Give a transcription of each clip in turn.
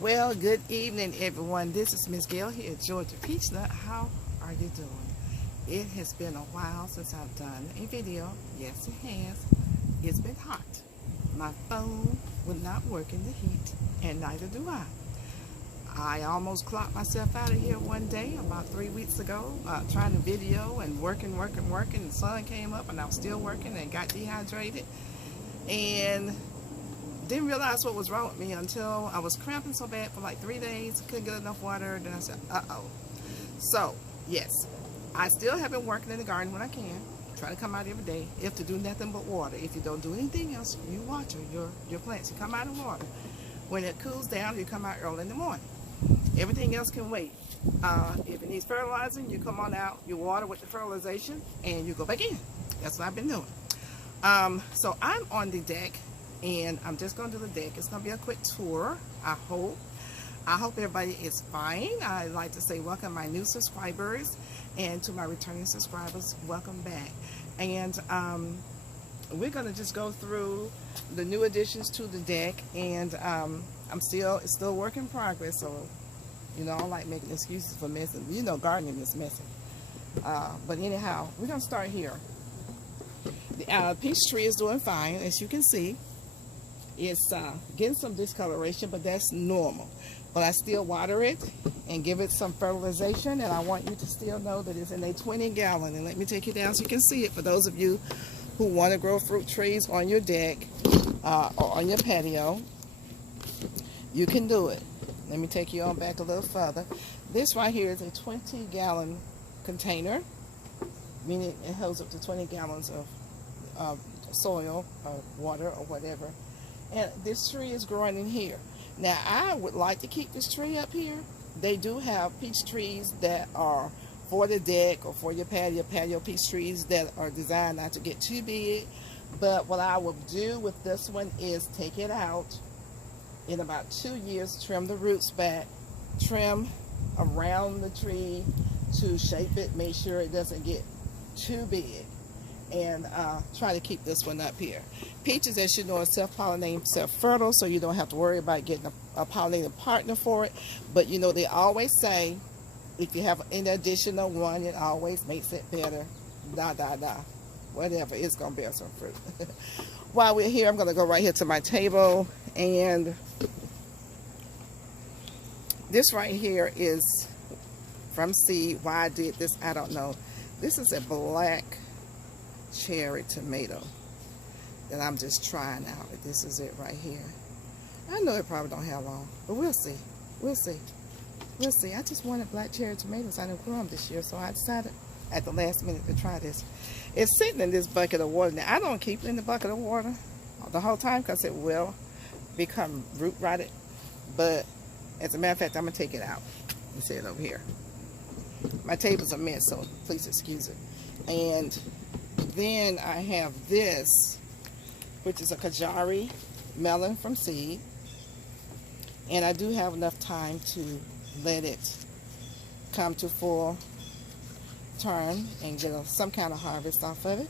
Well, good evening, everyone. This is Miss Gail here at Georgia Peachnut. How are you doing? It has been a while since I've done a video. Yes, it has. It's been hot. My phone would not work in the heat, and neither do I. I almost clocked myself out of here one day about 3 weeks ago, trying to video and working. The sun came up, and I was still working and got dehydrated. And didn't realize what was wrong with me until I was cramping so bad for like 3 days. Couldn't get enough water. Then I said, uh-oh. So, yes, I still have been working in the garden when I can. Try to come out every day. If to do nothing but water. If you don't do anything else, you water your plants. You come out and water. When it cools down, you come out early in the morning. Everything else can wait. If it needs fertilizing, you come on out, you water with the fertilization, and you go back in. That's what I've been doing. So I'm on the deck, and I'm just going to do the deck. It's going to be a quick tour, I hope. I hope everybody is fine. I'd like to say welcome my new subscribers, and to my returning subscribers, welcome back. And we're going to just go through the new additions to the deck, and it's still work in progress, so you know, I don't like making excuses for messing. You know, gardening is messy. But anyhow, we're going to start here. The peach tree is doing fine, as you can see. It's getting some discoloration, but that's normal. But I still water it and give it some fertilization, and I want you to still know that it's in a 20-gallon. And let me take you down so you can see it for those of you who want to grow fruit trees on your deck or on your patio. You can do it. Let me take you on back a little further. This right here is a 20-gallon container, meaning it holds up to 20 gallons of soil or water or whatever. And this tree is growing in here. Now, I would like to keep this tree up here. They do have peach trees that are for the deck or for your patio peach trees that are designed not to get too big. But what I will do with this one is take it out in about 2 years, trim the roots back, trim around the tree to shape it, make sure it doesn't get too big, and try to keep this one up here. Peaches, as you know, are self-pollinating, self-fertile, so you don't have to worry about getting a pollinating partner for it. But you know, they always say if you have an additional one, it always makes it better. Whatever, it's gonna bear some fruit. While we're here, I'm gonna go right here to my table, and this right here is from seed. Why I did this, I don't know. This is a black cherry tomato that I'm just trying out. This is it right here. I know it probably don't have long, but we'll see. We'll see. We'll see. I just wanted black cherry tomatoes. I didn't grow them this year, so I decided at the last minute to try this. It's sitting in this bucket of water. Now, I don't keep it in the bucket of water the whole time because it will become root rotted. But as a matter of fact, I'm going to take it out and set it over here. My table's a mess, so please excuse it. And then I have this, which is a Kajari melon from seed. And I do have enough time to let it come to full term and get some kind of harvest off of it.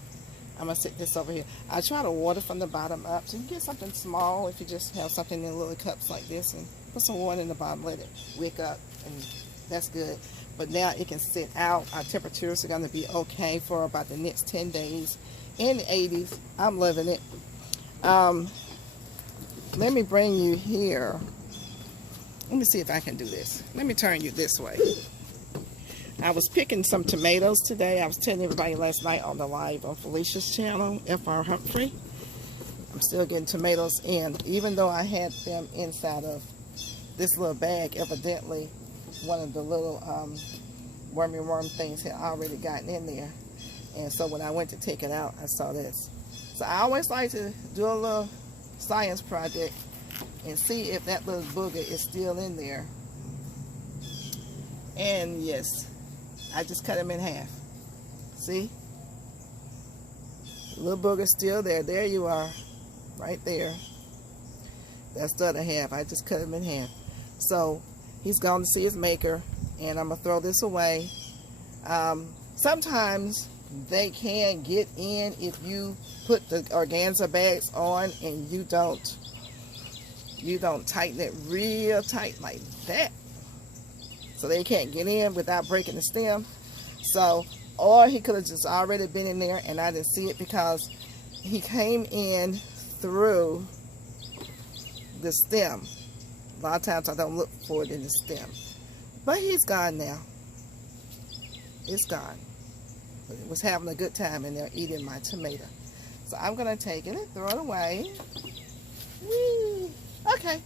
I'm going to set this over here. I try to water from the bottom up. So you can get something small if you just have something in little cups like this, and put some water in the bottom, let it wick up, and that's good. But now it can sit out. Our temperatures are going to be okay for about the next 10 days in the 80s. I'm loving it. Let me bring you here. Let me see if I can do this. Let me turn you this way. I was picking some tomatoes today. I was telling everybody last night on the live on Felicia's channel, F.R. Humphrey. I'm still getting tomatoes in. Even though I had them inside of this little bag, evidently one of the little worm things had already gotten in there. And so when I went to take it out, I saw this. So I always like to do a little science project and see if that little booger is still in there. And yes, I just cut them in half. See? The little booger's still there. There you are. Right there. That's the other half. I just cut him in half. So he's gone to see his maker, and I'm going to throw this away. Sometimes they can get in if you put the organza bags on and you don't you don't tighten it real tight like that, so they can't get in without breaking the stem. So, or he could have just already been in there and I didn't see it because he came in through the stem. A lot of times I don't look for it in the stem. But he's gone now. It's gone. But it was having a good time in there eating my tomato. So I'm going to take it and throw it away. Whee! Okay.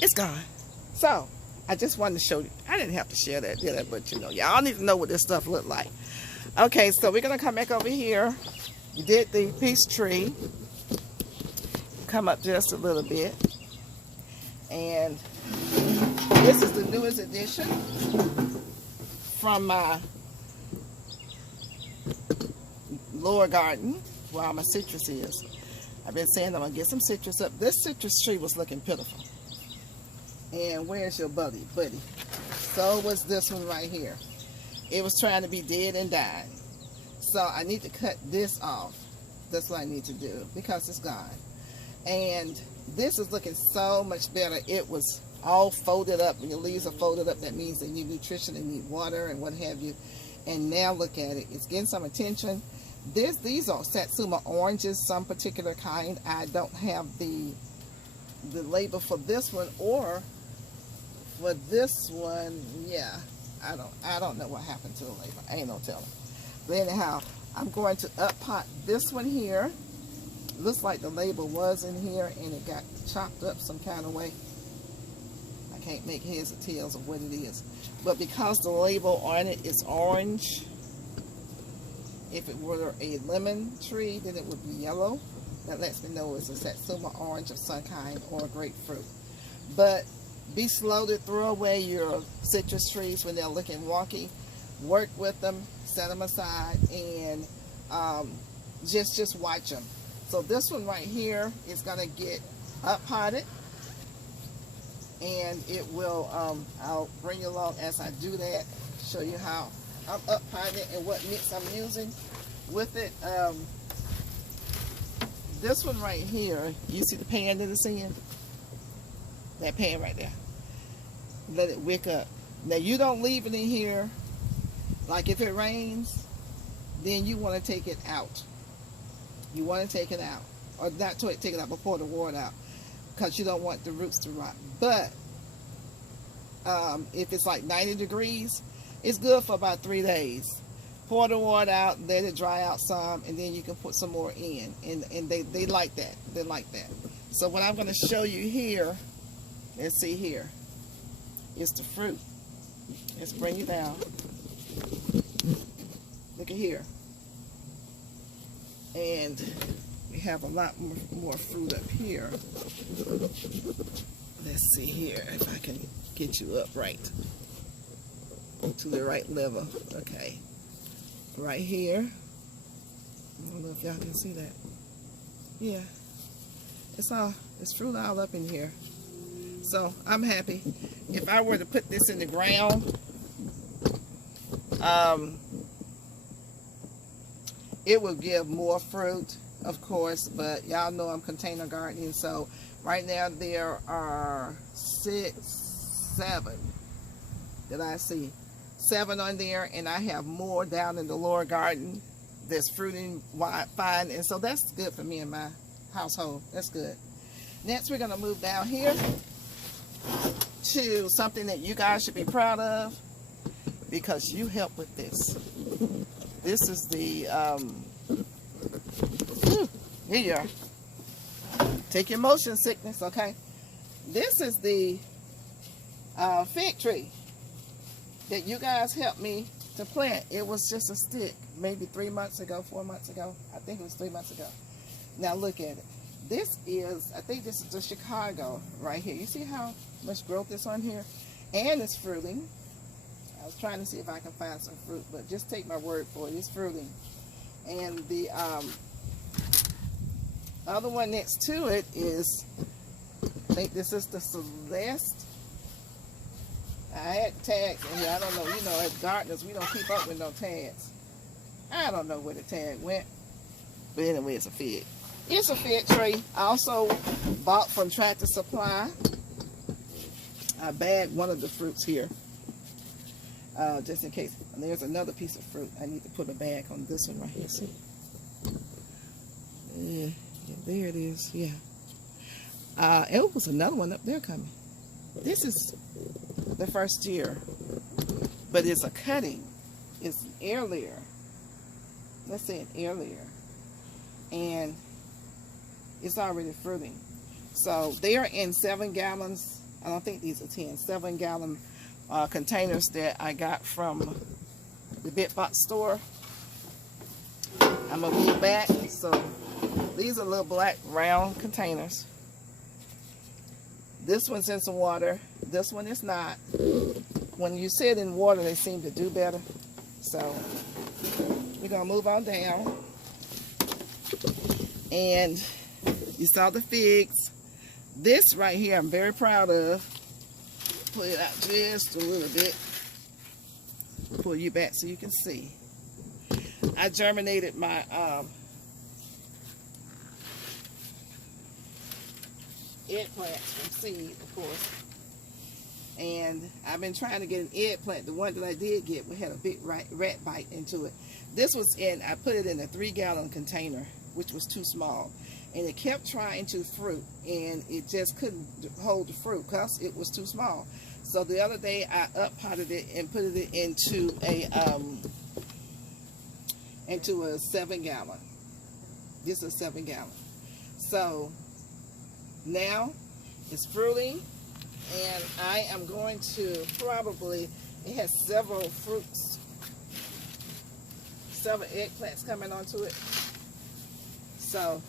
It's gone. So, I just wanted to show you. I didn't have to share that, did I? But you know, y'all need to know what this stuff looked like. Okay, so we're going to come back over here. We did the peach tree. Come up just a little bit. And this is the newest addition from my lower garden where all my citrus is. I've been saying I'm going to get some citrus up. This citrus tree was looking pitiful. And where's your buddy? So was this one right here. It was trying to be dead and dying. So I need to cut this off. That's what I need to do because it's gone. And this is looking so much better. It was all folded up. When your leaves are folded up, that means they need nutrition, they need water and what have you. And now look at it. It's getting some attention. These are Satsuma oranges, some particular kind. I don't have the label for this one or for this one. Yeah, I don't know what happened to the label. I ain't no telling. But anyhow, I'm going to up pot this one here. Looks like the label was in here and it got chopped up some kind of way. I can't make heads or tails of what it is. But because the label on it is orange, if it were a lemon tree, then it would be yellow. That lets me know it's a Satsuma orange of some kind or a grapefruit. But be slow to throw away your citrus trees when they're looking wonky. Work with them, set them aside, and just watch them. So this one right here is going to get up potted, and it will, I'll bring you along as I do that, show you how I'm up potting it and what mix I'm using with it. This one right here, you see the pan that it's in? That pan right there. Let it wick up. Now you don't leave it in here. Like if it rains, then you want to take it out. You want to take it out. Or not take it out, but pour the water out. Because you don't want the roots to rot. But if it's like 90 degrees, it's good for about 3 days. Pour the water out, let it dry out some, and then you can put some more in. And they like that. They like that. So what I'm going to show you here, let's see here, is the fruit. Let's bring it down. Look at here. And we have a lot more fruit up here. Let's see here if I can get you up right to the right level. Okay. Right here. I don't know if y'all can see that. Yeah. It's fruit all up in here. So I'm happy. If I were to put this in the ground, it will give more fruit, of course, but y'all know I'm container gardening, so right now there are 7 that I see. 7 on there, and I have more down in the lower garden that's fruiting fine, and so that's good for me and my household. That's good. Next, we're going to move down here to something that you guys should be proud of because you help with this. This is the, here you are. Take your motion sickness, okay? This is the fig tree that you guys helped me to plant. It was just a stick, maybe 3 months ago, 4 months ago. I think it was 3 months ago. Now look at it. This is, I think this is the Chicago right here. You see how much growth is on here? And it's fruiting. I was trying to see if I can find some fruit, but just take my word for it. It's fruiting. And the other one next to it is, I think this is the Celeste. I had tags in here. I don't know. You know, as gardeners, we don't keep up with no tags. I don't know where the tag went. But anyway, it's a fig. It's a fig tree. I also bought from Tractor Supply. I bagged one of the fruits here, just in case. And there's another piece of fruit. I need to put a bag on this one right here. See? Yeah, there it is. Yeah. It was another one up there coming. This is the first year, but it's a cutting. It's an air layer. Let's say an air layer, and it's already fruiting. So they are in 7 gallons. I don't think these are 10. 7-gallon containers that I got from the big box store. I'm gonna move back. So these are little black round containers. This one's in some water. This one is not. When you sit in water, they seem to do better. So we're gonna move on down. And you saw the figs. This right here, I'm very proud of. Pull it out just a little bit. Pull you back so you can see. I germinated my eggplants from seed, of course. And I've been trying to get an eggplant. The one that I did get, we had a big rat bite into it. This was I put it in a 3-gallon container, which was too small. And it kept trying to fruit, and it just couldn't hold the fruit because it was too small. So the other day I up-potted it and put it into a 7-gallon. This is a 7-gallon. So now it's fruiting, and I am going to probably, it has several fruits, several eggplants coming onto it. So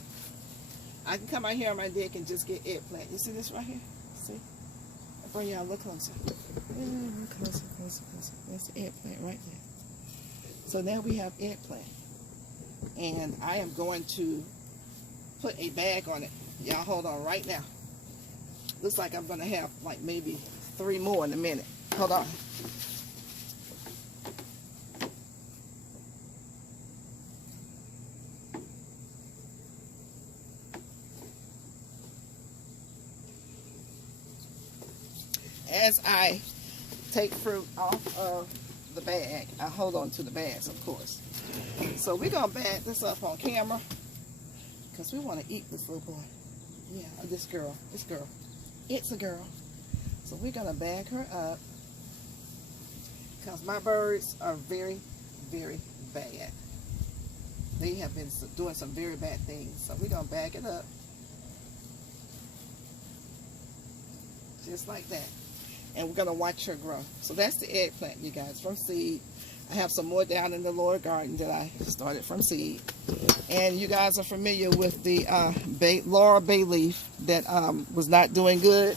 I can come out here on my deck and just get eggplant. You see this right here? See? I'll bring y'all a little closer. Closer, closer, closer. That's the eggplant right there. So now we have eggplant. And I am going to put a bag on it. Y'all hold on right now. Looks like I'm going to have like maybe 3 more in a minute. Hold on. As I take fruit off of the bag, I hold on to the bags, of course. So we're going to bag this up on camera because we want to eat this little boy. Yeah, this girl. It's a girl. So we're going to bag her up because my birds are very, very bad. They have been doing some very bad things. So we're going to bag it up just like that. And we're going to watch her grow. So that's the eggplant, you guys, from seed. I have some more down in the lower garden that I started from seed. And you guys are familiar with the Laurel bay leaf that was not doing good.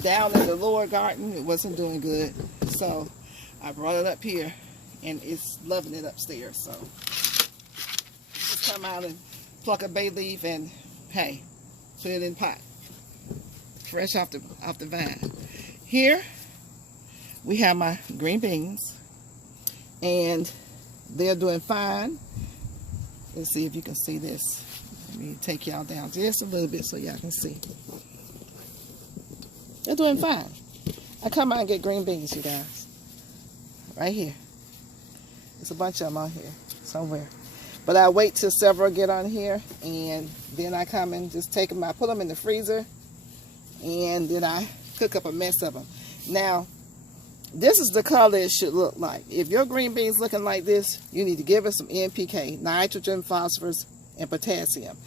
Down in the lower garden, it wasn't doing good. So I brought it up here, and it's loving it upstairs. So just come out and pluck a bay leaf and, hey, put it in pot. Fresh off the vine. Here we have my green beans, and they're doing fine. Let's see if you can see this. Let me take y'all down just a little bit so y'all can see. They're doing fine. I come out and get green beans, you guys. Right here. There's a bunch of them on here somewhere. But I wait till several get on here, and then I come and just take them. I put them in the freezer, and then I cook up a mess of them. Now, this is the color it should look like. If your green beans looking like this, you need to give it some NPK, nitrogen, phosphorus, and potassium.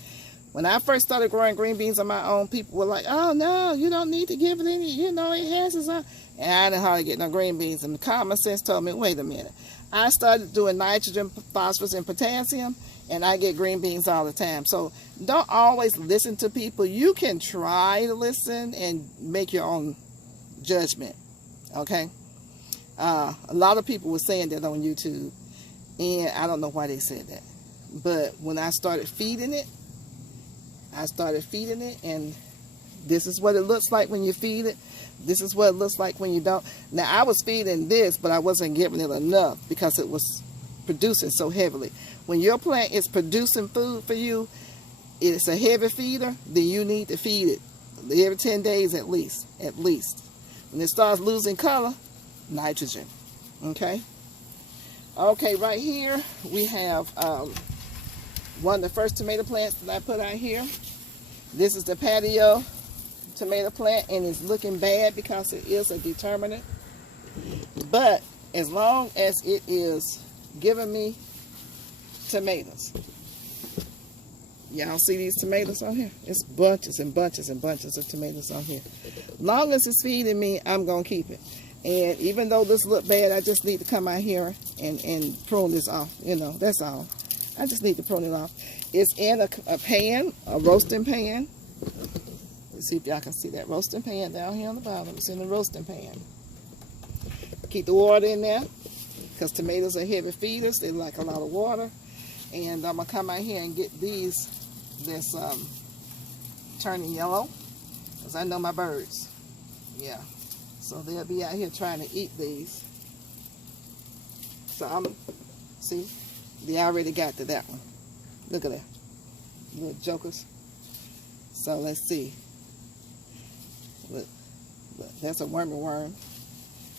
When I first started growing green beans on my own, people were like, oh no, you don't need to give it any, you know, it has its own. And I didn't hardly get no green beans. And common sense told me, wait a minute. I started doing nitrogen, phosphorus, and potassium, and I get green beans all the time. So don't always listen to people. You can try to listen and make your own judgment, okay? A lot of people were saying that on YouTube, and I don't know why they said that. But when I started feeding it, and this is what it looks like when you feed it. This is what it looks like when you don't. Now, I was feeding this, but I wasn't giving it enough because it was producing so heavily. When your plant is producing food for you, it's a heavy feeder, then you need to feed it every 10 days at least. When it starts losing color, nitrogen. Okay. Okay, right here we have one of the first tomato plants that I put out here. This is the patio tomato plant, and it's looking bad because it is a determinant. But as long as it is giving me tomatoes, y'all see these tomatoes on here? It's bunches and bunches and bunches of tomatoes on here. Long as it's feeding me, I'm gonna keep it. And even though this look bad, I just need to come out here and prune this off. You know, that's all. I just need to prune it off. It's in a pan, a roasting pan. Let's see if y'all can see that roasting pan down here on the bottom. It's in the roasting pan. Keep the water in there because tomatoes are heavy feeders. They like a lot of water. And I'm going to come out here and get these that's turning yellow because I know my birds. Yeah. So they'll be out here trying to eat these. So see, they already got to that one. Look at that. Little jokers. So let's see. Look, that's a wormy worm.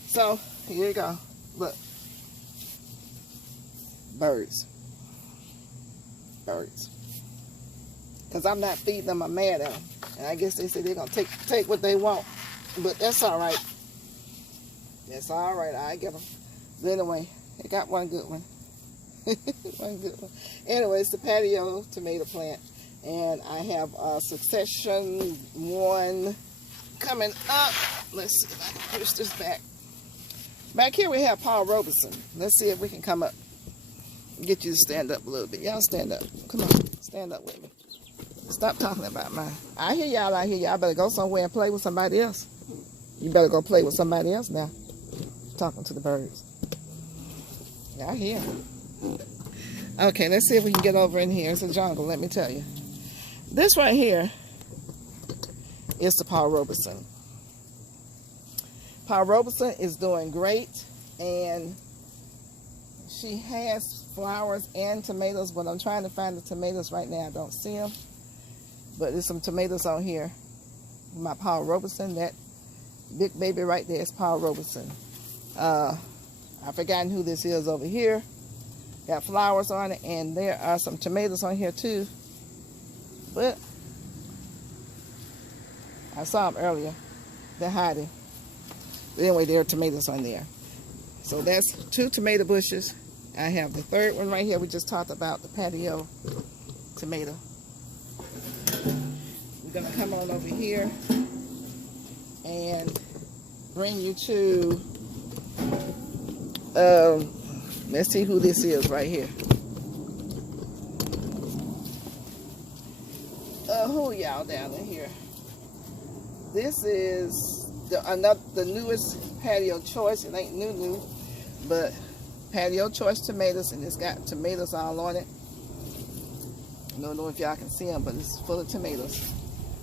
So here you go. Look. Birds. Because I'm not feeding them, I'm mad at them. And I guess they say they're going to take what they want. But that's all right. That's all right. I get them. But anyway, I got one good one. One good one. Anyway, it's the patio tomato plant. And I have succession 1 coming up. Let's see if I can push this back. Back here we have Paul Robeson. Let's see if we can come up. Get you to stand up a little bit. Y'all stand up. Come on. Stand up with me. Stop talking about mine. I hear y'all out here. Y'all better go somewhere and play with somebody else. You better go play with somebody else now. Talking to the birds. Y'all here. Okay, let's see if we can get over in here. It's a jungle, let me tell you. This right here is the Paul Robeson. Paul Robeson is doing great, and she has flowers and tomatoes, but I'm trying to find the tomatoes right now. I don't see them, but there's some tomatoes on here. My Paul Robeson, that big baby right there is Paul Robeson. I've forgotten who this is over here. Got flowers on it, and there are some tomatoes on here too. But I saw them earlier. They're hiding. But anyway, there are tomatoes on there. So that's 2 tomato bushes. I have the 3rd one right here. We just talked about the patio tomato. We're going to come on over here and bring you to, let's see who this is right here. Who y'all down in here? This is the newest patio choice. It ain't new, but patio choice tomatoes, and it's got tomatoes all on it. I don't know if y'all can see them, but it's full of tomatoes.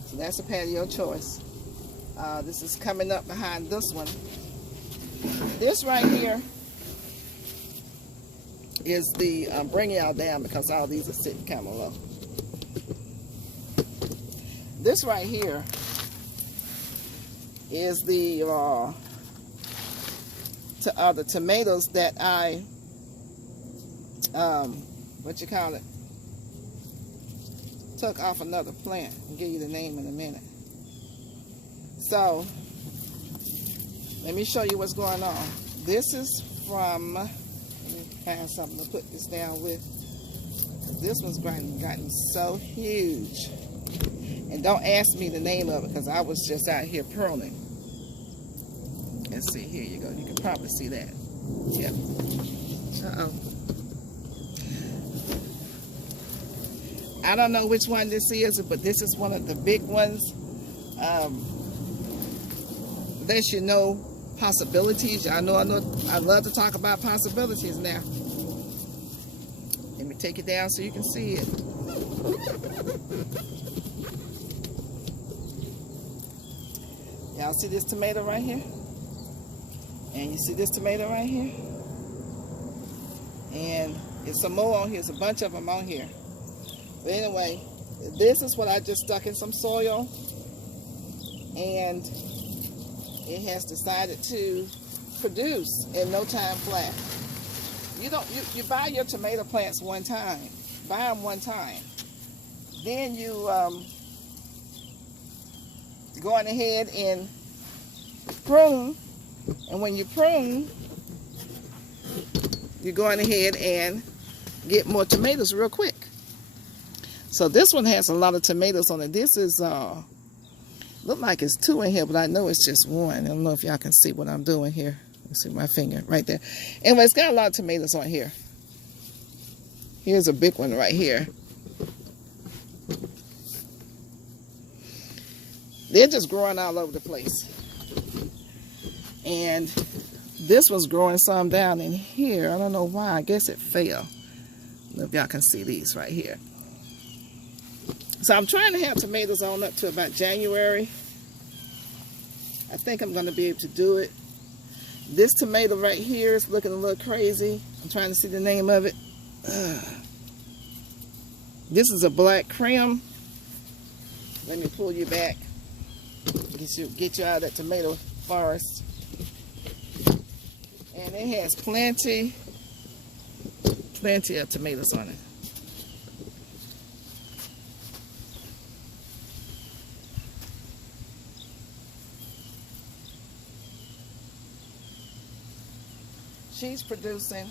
So that's a patio choice. This is coming up behind this one. This right here is the bring y'all down because all these are sitting kind of low. This right here is the tomatoes that I what you call it, took off another plant. I'll give you the name in a minute. So let me show you what's going on. This is from, let me find something to put this down with. This one's gotten so huge. And don't ask me the name of it because I was just out here pruning. Let's see, here you go. You can probably see that. Yep. I don't know which one this is, but this is one of the big ones. Lets you know possibilities. I know I love to talk about possibilities now. Let me take it down so you can see it. Y'all see this tomato right here? And you see this tomato right here? And there's some more on here. There's a bunch of them on here. But anyway, This is what I just stuck in some soil, and it has decided to produce in no time flat. You buy your tomato plants one time, buy them one time, then you go on ahead and prune, and when you prune, you go on ahead and get more tomatoes real quick. So this one has a lot of tomatoes on it. This is look like it's 2 in here, but I know it's just 1. I don't know if y'all can see what I'm doing here. Let's see my finger right there. Anyway, it's got a lot of tomatoes on here. Here's a big one right here. They're just growing all over the place. And this was growing some down in here. I don't know why. I guess it fell. I don't know if y'all can see these right here. So I'm trying to have tomatoes on up to about January. I think I'm going to be able to do it. This tomato right here is looking a little crazy. I'm trying to see the name of it. This is a black creme. Let me pull you back. Get you out of that tomato forest. And it has plenty of tomatoes on it. She's producing.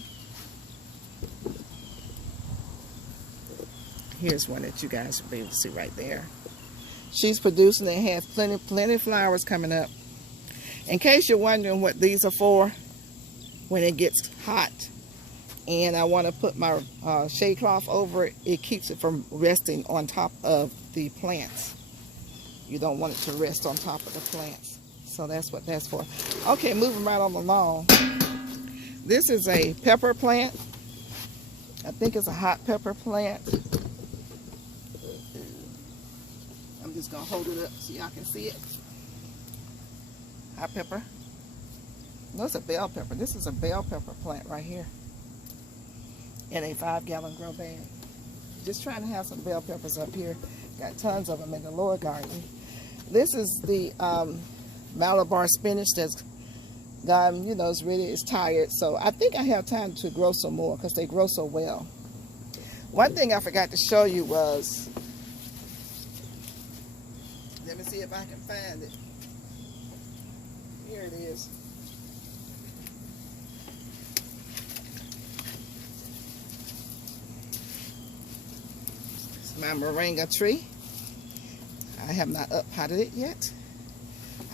Here's one that you guys will be able to see right there. She's producing and has plenty of flowers coming up. In case you're wondering what these are for, when it gets hot and I want to put my shade cloth over it, it keeps it from resting on top of the plants. You don't want it to rest on top of the plants. So that's what that's for. Okay, moving right on along. This is a pepper plant. I think it's a hot pepper plant. I'm just going to hold it up so y'all can see it. Hot pepper. No, it's a bell pepper. This is a bell pepper plant right here. In a 5-gallon grow bag. Just trying to have some bell peppers up here. Got tons of them in the lower garden. This is the Malabar spinach that's gotten, you know, it's tired. So I think I have time to grow some more because they grow so well. One thing I forgot to show you was, let me see if I can find it. Here it is. It's my moringa tree. I have not up-potted it yet.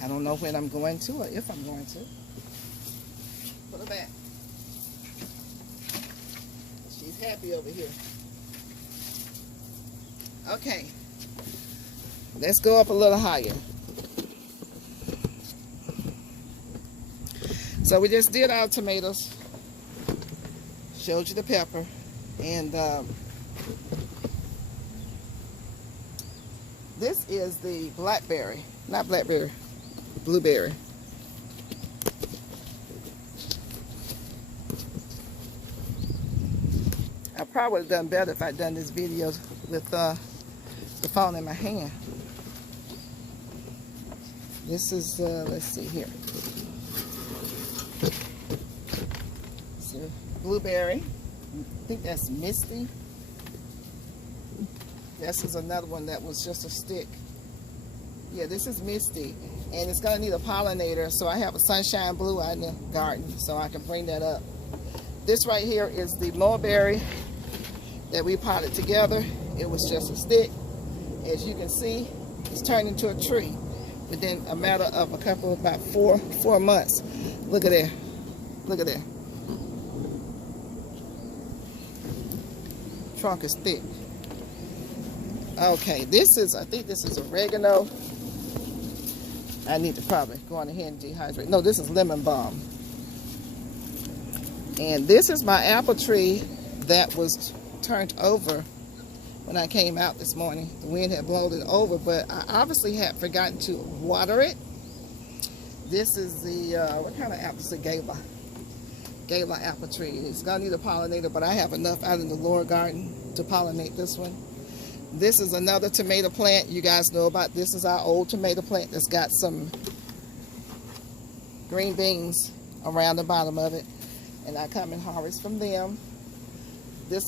I don't know when I'm going to or if I'm going to. Put her back. She's happy over here. Okay. Let's go up a little higher. So we just did our tomatoes. Showed you the pepper. And this is the blackberry. Not blackberry. Blueberry. I probably would have done better if I'd done this video with the phone in my hand. This is, let's see here. It's a blueberry. I think that's Misty. This is another one that was just a stick. Yeah, this is Misty. And it's going to need a pollinator, so I have a sunshine blue out in the garden, so I can bring that up. This right here is the mulberry that we potted together. It was just a stick. As you can see, it's turned into a tree within a matter of about four months. Look at there. Look at there. Trunk is thick. Okay, I think this is oregano. I need to probably go on ahead and dehydrate. No, this is lemon balm. And this is my apple tree that was turned over when I came out this morning. The wind had blown it over, but I obviously had forgotten to water it. This is the, what kind of apple is it? Gala apple tree. It's going to need a pollinator, but I have enough out in the lower garden to pollinate this one. This is another tomato plant. You guys know about this. Is our old tomato plant that's got some green beans around the bottom of it, and I come and harvest from them. This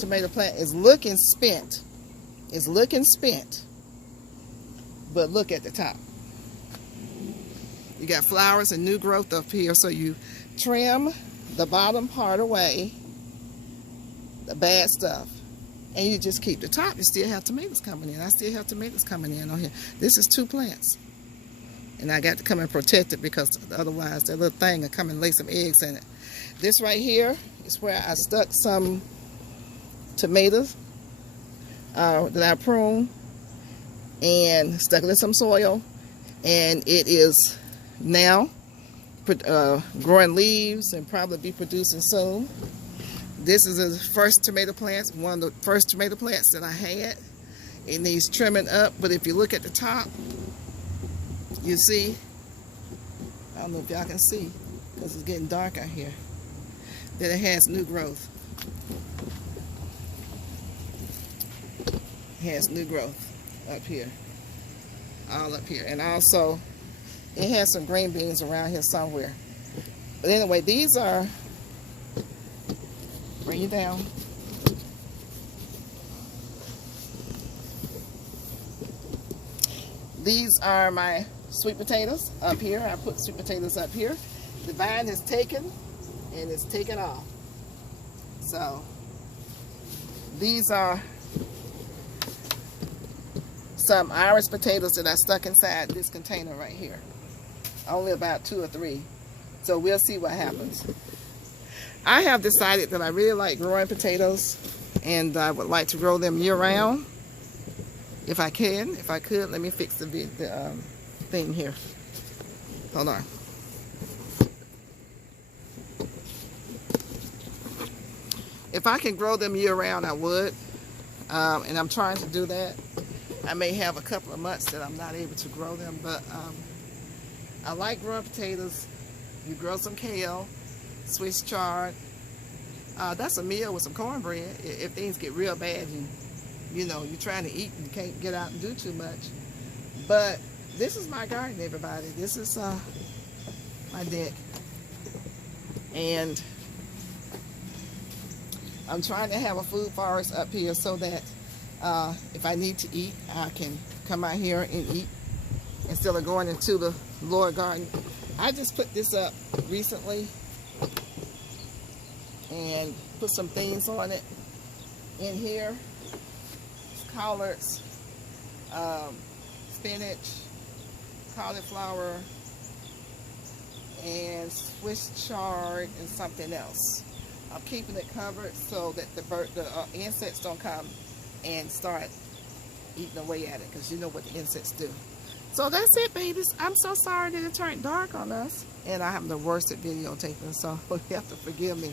tomato plant is looking spent. It's looking spent, but look at the top. You got flowers and new growth up here, so you trim the bottom part away, the bad stuff, and you just keep the top. You still have tomatoes coming in. I still have tomatoes coming in on here. This is 2 plants, and I got to come and protect it because otherwise that little thing will come and lay some eggs in it. This right here is where I stuck some tomatoes that I pruned and stuck it in some soil, and it is now growing leaves and probably be producing soon. This is the first tomato plants, one of the first tomato plants that I had. It needs trimming up, but if you look at the top, you see, I don't know if y'all can see because it's getting dark out here, that it has new growth. It has new growth up here, all up here, and also it has some green beans around here somewhere. But anyway, these are, bring you down. These are my sweet potatoes up here. I put sweet potatoes up here. The vine is taken and it's taken off. So these are some Irish potatoes that I stuck inside this container right here. Only about 2 or 3. So we'll see what happens. I have decided that I really like growing potatoes, and I would like to grow them year-round. If I can, if I could, let me fix the thing here. Hold on. If I can grow them year-round, I would. And I'm trying to do that. I may have a couple of months that I'm not able to grow them, but I like growing potatoes. You grow some kale, Swiss chard. That's a meal with some cornbread. If things get real bad and you know you're trying to eat and you can't get out and do too much. But this is my garden, everybody. This is my deck, and I'm trying to have a food forest up here so that if I need to eat, I can come out here and eat instead of going into the lower garden. I just put this up recently and put some things on it in here. Collards, spinach, cauliflower, and Swiss chard, and something else. I'm keeping it covered so that the insects don't come and start eating away at it, because you know what the insects do. So that's it, babies. I'm so sorry that it turned dark on us, and I am the worst at videotaping, so you have to forgive me.